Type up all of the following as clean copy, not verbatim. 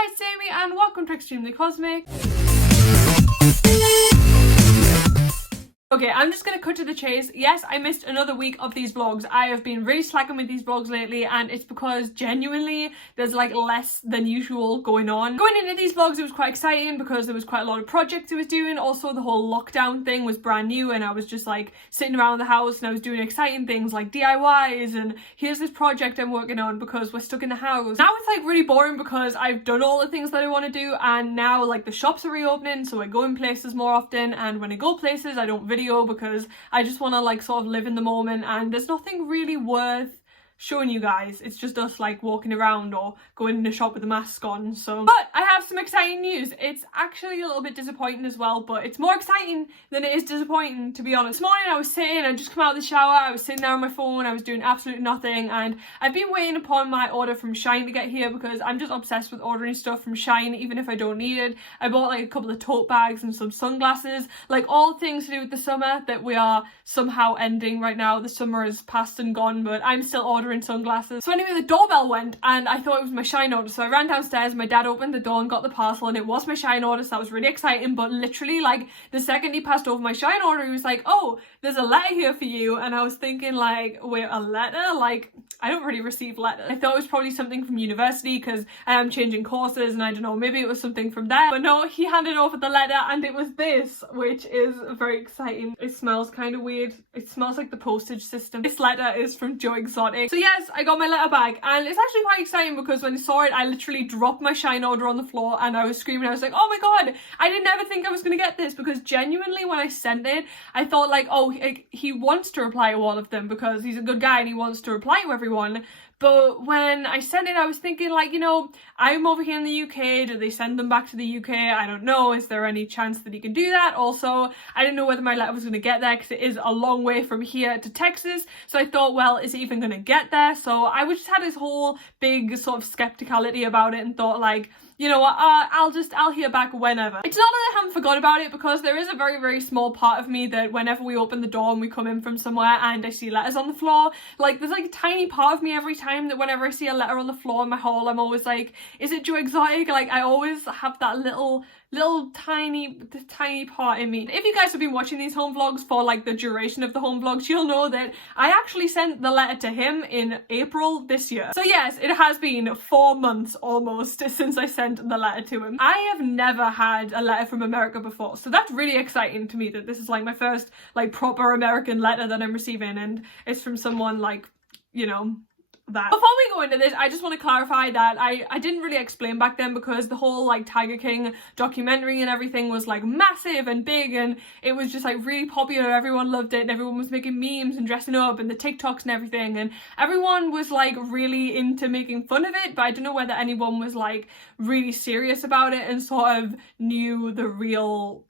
Hi guys, it's Amy and welcome to Extremely Cosmic. Okay, I'm just gonna cut to the chase. Yes, I missed another week of these vlogs. I have been really slacking with these vlogs lately, and it's because genuinely there's like less than usual going on. Going into these vlogs, it was quite exciting because there was quite a lot of projects I was doing. Also, the whole lockdown thing was brand new, and I was just like sitting around the house and I was doing exciting things like DIYs and here's this project I'm working on because we're stuck in the house. Now it's like really boring because I've done all the things that I want to do, and now like the shops are reopening, so I go in places more often, and when I go places I don't video because I just want to like sort of live in the moment, and there's nothing really worth showing you guys. It's just us like walking around or going in a shop with a mask on. But I have some exciting news. It's actually a little bit disappointing as well, but it's more exciting than it is disappointing, to be honest. This morning I was sitting, I just come out of the shower, I was sitting there on my phone, I was doing absolutely nothing, and I've been waiting upon my order from Shine to get here because I'm just obsessed with ordering stuff from Shine even if I don't need it. I bought like a couple of tote bags and some sunglasses, like all things to do with the summer that we are somehow ending right now. The summer is past and gone, but I'm still ordering sunglasses. So anyway, the doorbell went and I thought it was my Shine order, so I ran downstairs, my dad opened the door and got the parcel, and it was my Shine order, so that was really exciting. But literally like the second he passed over my Shine order, he was like, oh, there's a letter here for you. And I was thinking like, wait, a letter? Like, I don't really receive letters. I thought it was probably something from university because I am changing courses, and I don't know, maybe it was something from there. But no, he handed over the letter and it was this, which is very exciting. It smells kind of weird. It smells like the postage system. This letter is from Joe Exotic. So yes, I got my letter back, and it's actually quite exciting because when I saw it, I literally dropped my Shine order on the floor and I was screaming. I was like, oh my god, I didn't ever think I was gonna get this, because genuinely when I sent it, I thought like, oh, he wants to reply to all of them because he's a good guy and he wants to reply to everyone. But when I sent it, I was thinking like, you know, I'm over here in the UK, do they send them back to the UK? I don't know, is there any chance that he can do that? Also, I didn't know whether my letter was going to get there because it is a long way from here to Texas, so I thought, well, is it even going to get there? So I just had this whole big sort of skepticality about it and thought like, you know what, I'll hear back whenever. It's not that I haven't forgot about it, because there is a very, very small part of me that whenever we open the door and we come in from somewhere and I see letters on the floor, like there's like a tiny part of me every time that whenever I see a letter on the floor in my hall, I'm always like, is it Joe Exotic? Like I always have that little tiny part in me. If you guys have been watching these home vlogs for like the duration of the home vlogs, you'll know that I actually sent the letter to him in April this year. So yes, it has been 4 months almost since I sent the letter to him. I have never had a letter from America before, so that's really exciting to me that this is like my first like proper American letter that I'm receiving, and it's from someone like, you know, that. Before we go into this, I just want to clarify that I didn't really explain back then, because the whole like Tiger King documentary and everything was like massive and big, and it was just like really popular. Everyone loved it and everyone was making memes and dressing up and the TikToks and everything, and everyone was like really into making fun of it, but I don't know whether anyone was like really serious about it and sort of knew the real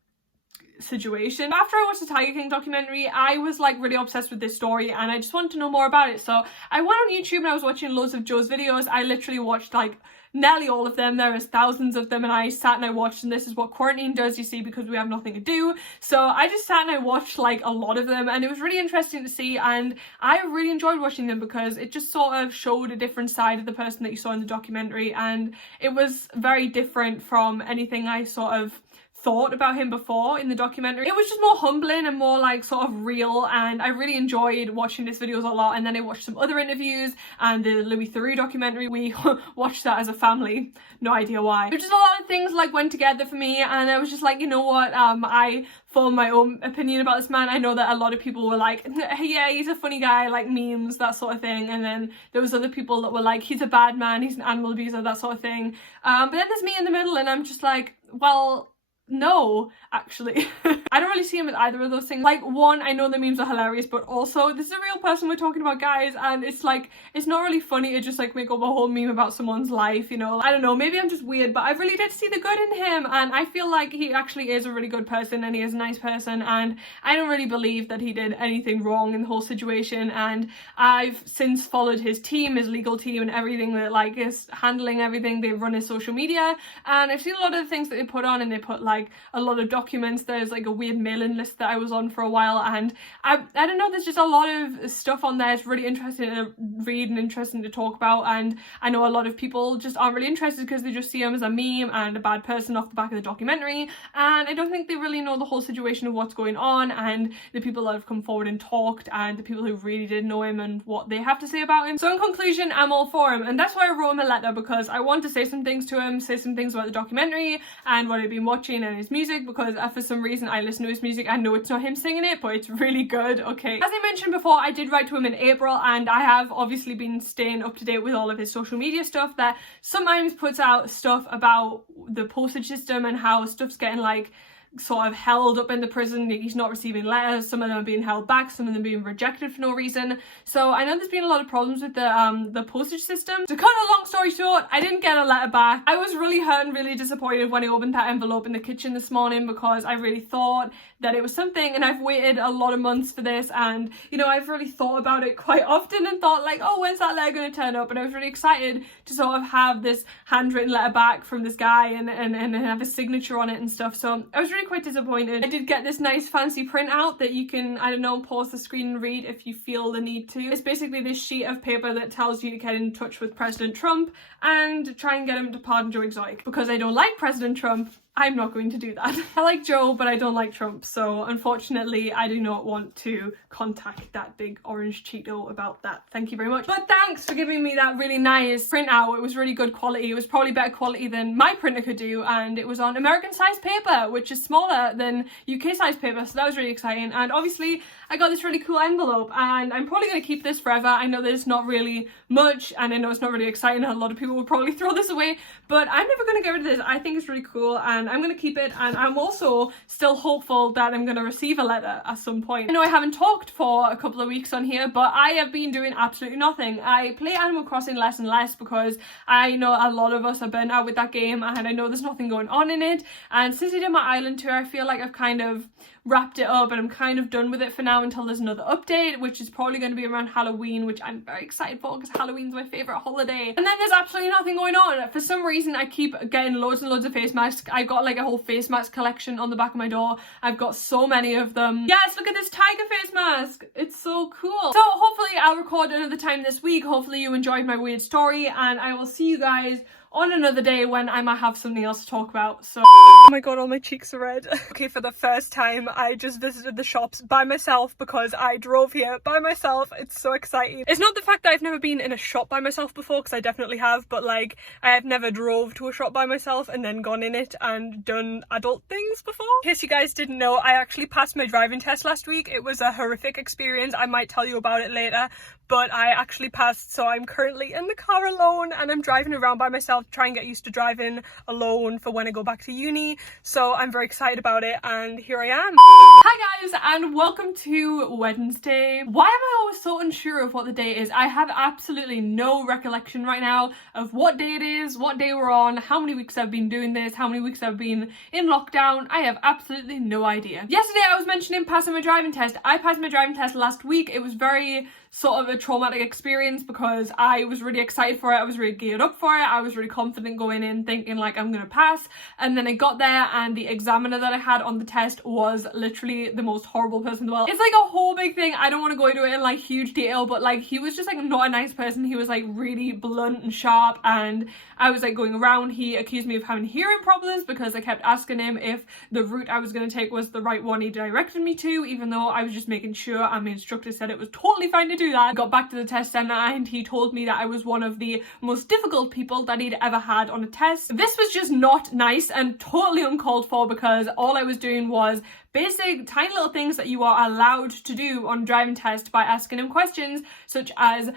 situation. After I watched the Tiger King documentary, I was like really obsessed with this story and I just wanted to know more about it. So I went on YouTube and I was watching loads of Joe's videos. I literally watched like nearly all of them. There is thousands of them, and I sat and I watched, and this is what quarantine does, you see, because we have nothing to do. So I just sat and I watched like a lot of them, and it was really interesting to see, and I really enjoyed watching them because it just sort of showed a different side of the person that you saw in the documentary, and it was very different from anything I sort of thought about him before in the documentary. It was just more humbling and more like sort of real, and I really enjoyed watching his videos a lot. And then I watched some other interviews and the Louis Theroux documentary. We watched that as a family, no idea why. But just a lot of things like went together for me, and I was just like, you know what, I formed my own opinion about this man. I know that a lot of people were like, yeah, he's a funny guy, like memes, that sort of thing, and then there was other people that were like, he's a bad man, he's an animal abuser, that sort of thing. But then there's me in the middle, and I'm just like, well, no, actually. I don't really see him with either of those things. Like, one, I know the memes are hilarious, but also this is a real person we're talking about, guys, and it's like, it's not really funny to just like make up a whole meme about someone's life, you know. I don't know, maybe I'm just weird, but I really did see the good in him, and I feel like he actually is a really good person and he is a nice person, and I don't really believe that he did anything wrong in the whole situation. And I've since followed his team, his legal team, and everything that like is handling everything. They run his social media, and I've seen a lot of the things that they put on, and they put like like a lot of documents. There's like a weird mailing list that I was on for a while, and I don't know, there's just a lot of stuff on there. It's really interesting to read and interesting to talk about, and I know a lot of people just aren't really interested because they just see him as a meme and a bad person off the back of the documentary, and I don't think they really know the whole situation of what's going on and the people that have come forward and talked and the people who really did know him and what they have to say about him. So in conclusion, I'm all for him, and that's why I wrote him a letter, because I want to say some things to him, say some things about the documentary and what I've been watching and his music, because for some reason I listen to his music. I know it's not him singing it, but it's really good. Okay, as I mentioned before, I did write to him in April, and I have obviously been staying up to date with all of his social media stuff that sometimes puts out stuff about the postage system and how stuff's getting like sort of held up in the prison. He's not receiving letters, some of them are being held back, some of them being rejected for no reason. So I know there's been a lot of problems with the postage system. To cut a long story short, I didn't get a letter back. I was really hurt and really disappointed when I opened that envelope in the kitchen this morning, because I really thought that it was something, and I've waited a lot of months for this, and you know, I've really thought about it quite often and thought like, oh, when's that letter going to turn up? And I was really excited to sort of have this handwritten letter back from this guy and have a signature on it and stuff. So I was really quite disappointed. I did get this nice fancy printout that you can, I don't know, pause the screen and read if you feel the need to. It's basically this sheet of paper that tells you to get in touch with President Trump and try and get him to pardon Joe Exotic. Because I don't like President Trump, I'm not going to do that. I like Joe, but I don't like Trump, so unfortunately I do not want to contact that big orange Cheeto about that. Thank you very much. But thanks for giving me that really nice printout. It was really good quality. It was probably better quality than my printer could do, and it was on American size paper, which is smaller than UK size paper, so that was really exciting. And obviously I got this really cool envelope, and I'm probably going to keep this forever. I know that it's not really much, and I know it's not really exciting, and a lot of people will probably throw this away, but I'm never going to get rid of this. I think it's really cool, and I'm going to keep it, and I'm also still hopeful that I'm going to receive a letter at some point. I know I haven't talked for a couple of weeks on here, but I have been doing absolutely nothing. I play Animal Crossing less and less because I know a lot of us are burnt out with that game, and I know there's nothing going on in it, and since I did my island tour, I feel like I've kind of wrapped it up and I'm kind of done with it for now until there's another update, which is probably going to be around Halloween, which I'm very excited for because Halloween's my favourite holiday. And then there's absolutely nothing going on. For some reason I keep getting loads and loads of face masks. I've got like a whole face mask collection on the back of my door. I've got so many of them. Yes, look at this tiger face mask. It's so cool. So hopefully I'll record another time this week. Hopefully you enjoyed my weird story, and I will see you guys on another day when I might have something else to talk about. So oh my god, all my cheeks are red. Okay, for the first time I just visited the shops by myself because I drove here by myself. It's so exciting. It's not the fact that I've never been in a shop by myself before, because I definitely have, but like I have never drove to a shop by myself and then gone in it and done adult things before. In case you guys didn't know, I actually passed my driving test last week. It was a horrific experience. I might tell you about it later, but I actually passed, so I'm currently in the car alone and I'm driving around by myself to try and get used to driving alone for when I go back to uni. So I'm very excited about it, and here I am. Hi guys, and welcome to Wednesday. Why am I always so unsure of what the day is? I have absolutely no recollection right now of what day it is, what day we're on, how many weeks I've been doing this, how many weeks I've been in lockdown. I have absolutely no idea. Yesterday I was mentioning passing my driving test. I passed my driving test last week. It was very sort of a traumatic experience because I was really excited for it. I was really geared up for it. I was really confident going in thinking like I'm gonna pass, and then I got there and the examiner that I had on the test was literally the most horrible person in the world. It's like a whole big thing. I don't want to go into it in like huge detail, but like he was just like not a nice person. He was like really blunt and sharp, and I was like going around. He accused me of having hearing problems because I kept asking him if the route I was going to take was the right one he directed me to, even though I was just making sure, and my instructor said it was totally fine to do that. I got back to the test center and he told me that I was one of the most difficult people that he'd ever had on a test. This was just not nice and totally uncalled for, because all I was doing was basic tiny little things that you are allowed to do on a driving test by asking him questions such as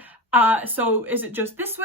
so is it just this way?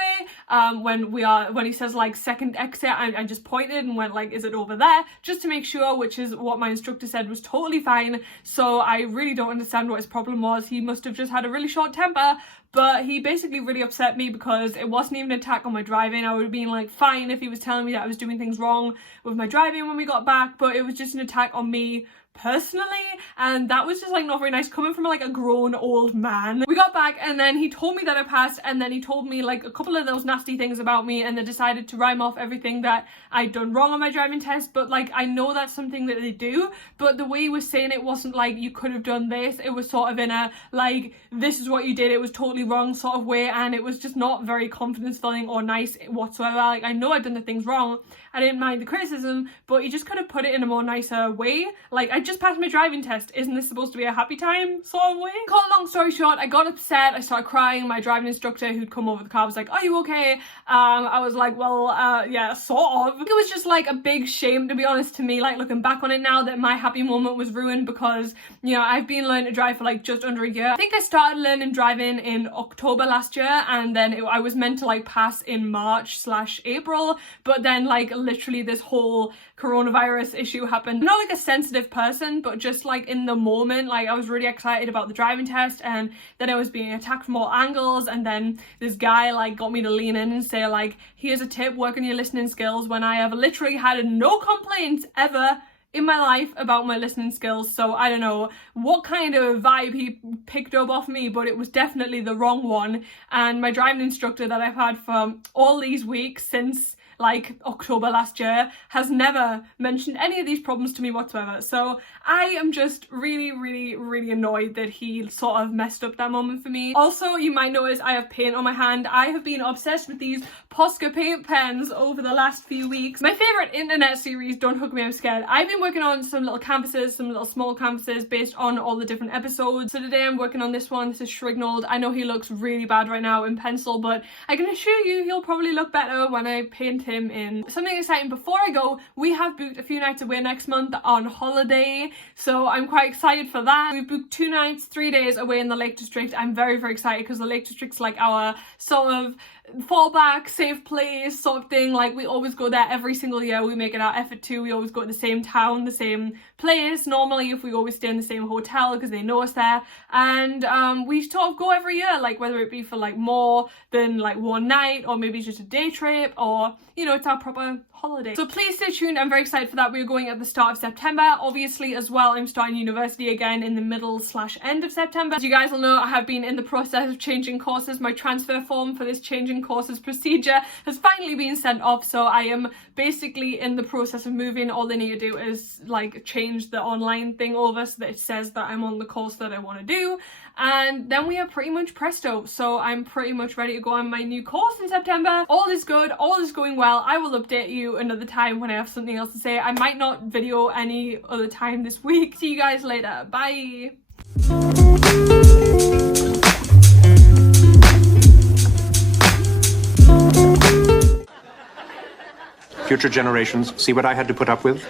When he says like second exit, I just pointed and went like, is it over there? Just to make sure, which is what my instructor said was totally fine. So I really don't understand what his problem was. He must have just had a really short temper. but he basically really upset me because it wasn't even an attack on my driving. I would have been like fine if he was telling me that I was doing things wrong with my driving when we got back, but it was just an attack on me personally, and that was just like not very nice coming from like a grown old man. We got back and then he told me that I passed, and then he told me like a couple of those nasty things about me, and then decided to rhyme off everything that I'd done wrong on my driving test. But like, I know that's something that they do, but the way he was saying it wasn't like you could have done this. It was sort of in a like, this is what you did, it was totally wrong sort of way, and it was just not very confidence filling or nice whatsoever. Like, I know I'd done the things wrong, I didn't mind the criticism, but he just could have put it in a more nicer way. Like, I just passed my driving test, isn't this supposed to be a happy time sort of way? Cut a long story short, I got upset, I started crying. My driving instructor who'd come over the car was like, are you okay? I was like, well, yeah, sort of. I think it was just like a big shame, to be honest, to me, like looking back on it now, that my happy moment was ruined because, you know, I've been learning to drive for like just under a year. I think I started learning driving in October last year, and then I was meant to like pass in March/April, but then like literally this whole coronavirus issue happened. I'm not like a sensitive person, but just like in the moment, like I was really excited about the driving test, and then I was being attacked from all angles, and then this guy like got me to lean in and say like, here's a tip, work on your listening skills, when I have literally had no complaints ever in my life about my listening skills. So I don't know what kind of vibe he picked up off me, but it was definitely the wrong one. And my driving instructor that I've had for all these weeks since like October last year has never mentioned any of these problems to me whatsoever. So I am just really annoyed that he sort of messed up that moment for me. Also, you might notice I have paint on my hand. I have been obsessed with these Posca paint pens over the last few weeks. My favourite internet series, Don't Hug Me, I'm Scared. I've been working on some little canvases, some little small canvases based on all the different episodes. So today I'm working on this one. This is Shrignald. I know he looks really bad right now in pencil, but I can assure you he'll probably look better when I paint him in. Something exciting before I go, we have booked a few nights away next month on holiday, so I'm quite excited for that. We've booked 2 nights, 3 days away in the Lake District. I'm very excited because the Lake District's like our sort of fallback, safe place sort of thing. Like, we always go there every single year. We make it our effort to. We always go to the same town, the same place. Normally, if we always stay in the same hotel because they know us there, and we sort of go every year, like whether it be for like more than like one night, or maybe just a day trip, or you know, it's our proper holiday. So please stay tuned. I'm very excited for that. We're going at the start of September. Obviously as well, I'm starting university again in the middle/end of September. As you guys will know, I have been in the process of changing courses. My transfer form for this changing courses procedure has finally been sent off, so I am basically in the process of moving. All they need to do is like change the online thing over so that it says that I'm on the course that I want to do, and then we are pretty much presto. So I'm pretty much ready to go on my new course in September. All is good, all is going well. I will update you another time when I have something else to say. I might not video any other time this week. See you guys later. Bye. Future generations see what I had to put up with.